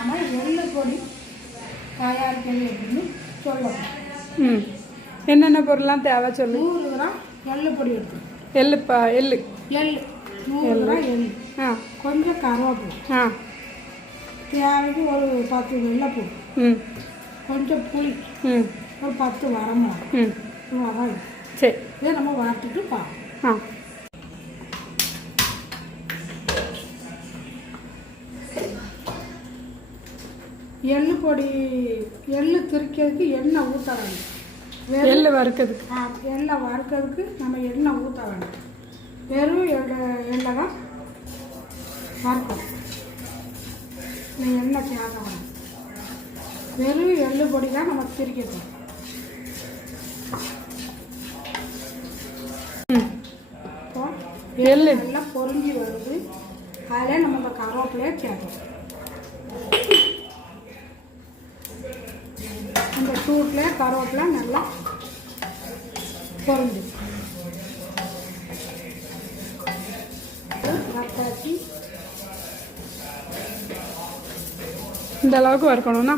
நாம் எள்ளு பொடி தயாரிக்கிறது எப்படின்னு சொல்லணும். என்னென்ன பொருள்லாம் தேவை சொல்லு. 100 கிராம் எள்ளு பொடி எடுத்து எள்ளு 100 கிராம் எள்ளு, கொஞ்சம் கருவேப்பிலை, தேவைக்கு ஒரு 10 வெள்ளைப்பூ, கொஞ்சம் புளி, ஒரு 10 வரமிளகாய், இவ்வளோதான். சரி, இதை நம்ம வறுத்துட்டு பார்ப்போம். எள்ளு பொடி எள்ளு திரிக்கிறதுக்கு எண்ணெய் ஊற்ற வேண்டும். எள்ளு வறுக்கிறதுக்கு எண்ணெய் வறுக்கிறதுக்கு நம்ம எண்ணெய் ஊற்ற வேண்டும். வெறும் எண்ணெய் தான் வறுக்கணும். எண்ணெய் சேர்க்க வேணும். வெறும் எள்ளு பொடி தான் நம்ம திரிக்கணும். எள்ளு நல்லா பொரிஞ்சு வருது. அதில் நம்ம இந்த கருவேப்பிலையை சேர்க்கணும். இந்த சூட்டில் கருவேப்பிலை நல்லா பொரிஞ்சு வறுத்தாச்சு. இந்த அளவுக்கு வறுக்கணும்னா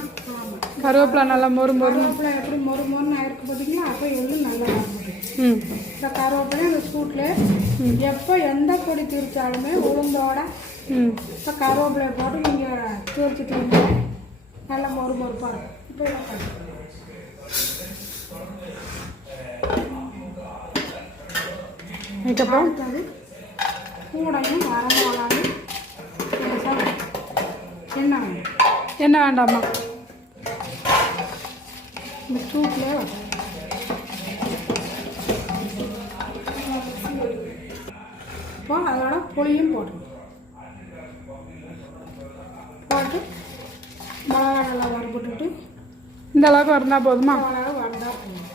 கருவேப்பிலை நல்லா கருவேப்பிலை எப்படி மொறுன்னு ஆயிருக்கு பார்த்தீங்களா? அப்போ எள்ளு நல்லா வறுக்குது. இந்த கருவேப்பிலை இந்த சூட்டில் எப்போ எந்த பொடி திரிச்சாலுமே உளுந்தோட இப்போ கருவேப்பிலை போட்டு நீங்கள் திரிச்சிட்டீங்க, நல்லா மொறுப்பாக இருக்கும். இப்போ அதுக்கப்புறம் அடுத்தது கூடையும் வரமிளகாயும் எண்ணெய் வேணும். எண்ணெய் வேண்டாமா? இந்த சூட்லேயே வரும். இப்போ அதோட புளியும் போட்டு மிளகா நல்லா வறுபட்டுட்டு இந்த அளவுக்கு வந்தால் போதுமா? அளவு வந்தால் போதும்.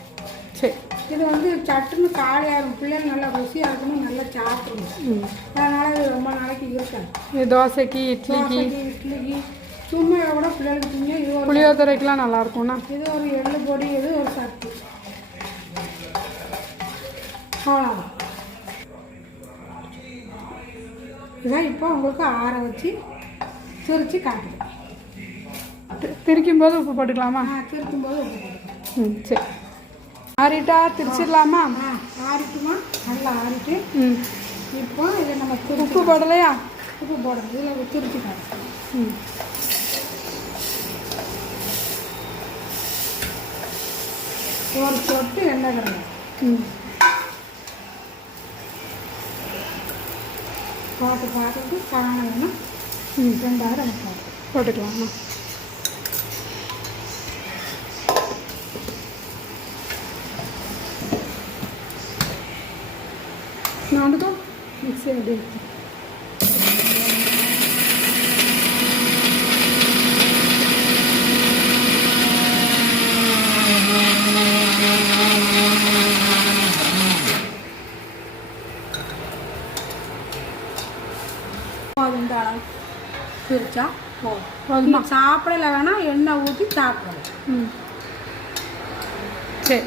சரி, இது வந்து சட்டுன்னு காலியாகும். பிள்ளைங்க நல்லா ருசியாக இருக்கணும், நல்லா சாப்பிடணும். அதனால் இது ரொம்ப நாளைக்கு இருக்காது. இது தோசைக்கு, இட்லிக்கு சும்மா கூட பிள்ளைகளுக்கு திங்க. இது ஒரு புளியோதரைக்கெலாம் நல்லாயிருக்கும்ண்ணா. இது ஒரு எள்ளு பொடி, இது ஒரு சத்து. அவ்வளோதான். இதான் இப்போ உங்களுக்கு ஆற வச்சு திரிச்சு காட்டுது. திரிக்கும் போது உப்பு போட்டுக்கலாமா? திரிக்கும் போது உப்பு போட்டுக்கலாம். சரி, ஆறிட்டா திரிச்சிடலாமா? ஆறிட்டுமா? நல்லா ஆறிட்டு இப்போ இதை நம்ம உப்பு போடலையா? உப்பு போடணும். இதில் திரிச்சு காட்டு. ஒரு சொட்டு எண்ணெய் கிடங்க பார்த்துட்டு காணணும்னா 2000 போட்டுக்கலாமா? நான் வந்து மிக்ஸி அப்படி இருக்கு. இந்த அளவு பிரிச்சா போதும். சாப்பிடல வேணா எண்ணெய் ஊற்றி சாப்பிடலாம். சரி,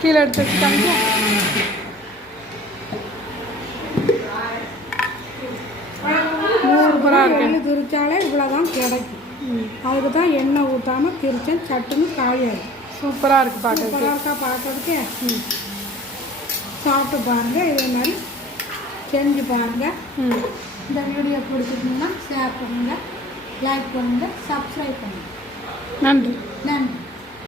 கீழே எடுத்து வச்சுட்டாங்க. எள்ளு திரிச்சாலே இவ்வளோதான் கிடைக்கும். அதுக்கு தான் எண்ணெய் ஊற்றாமல் திரிச்சேன். சட்டுன்னு காலியாகும். சூப்பராக இருக்குது பார்க்குறதுக்கு. சூப்பராக இருக்கா பார்க்கறதுக்கு. சாப்பிட்டு பாருங்கள். இதே மாதிரி செஞ்சு பாருங்கள். இந்த வீடியோ பிடிச்சிருந்தீங்கன்னா ஷேர் பண்ணுங்கள், லைக் பண்ணுங்கள், சப்ஸ்கிரைப் பண்ணுங்கள். நன்றி. நன்றி.